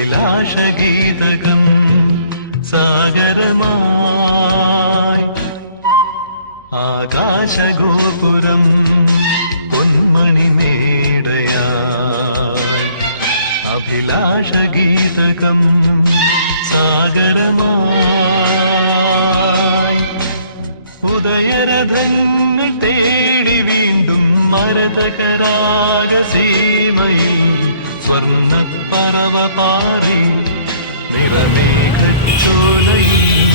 അഭിലാഷഗീതകം സാഗരമായി. ആകാശഗോപുരം പൊന്മണിമേടയായി. അഭിലാഷഗീതകം സാഗരമായി. ഉദയരഥങ്ങൾ തേടി വീണ്ടും മരതകരാഗ സീമയിൽ സ്വർണ Tonight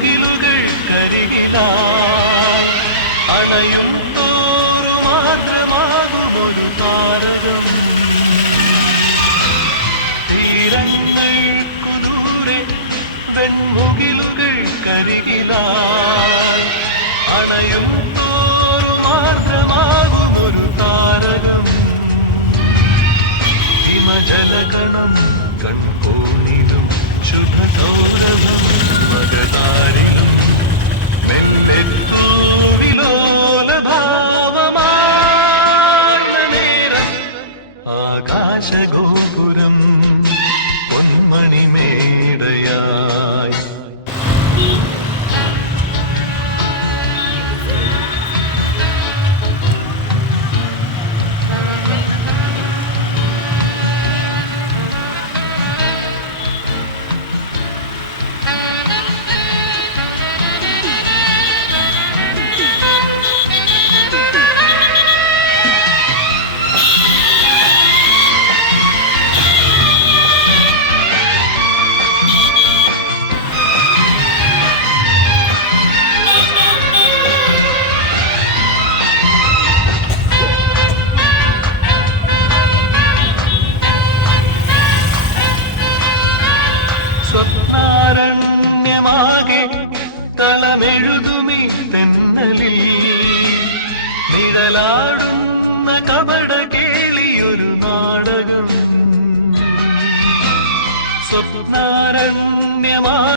പെൺമുകിലുകൾ കരികിലായി. അണയും തോറു മാത്രമാകുമൊരു താരകം തീരങ്ങൾക്കു ദൂരെ വെൺമുകിലുകൾ കരികിലായി. അണയും തോറു മാത്രമാകുമൊരു താരകം ഹിമജലകണം കൺകോണിലും കപട കേളിയൊരു നാടകം. സ്വപ്നാരണ്യമാ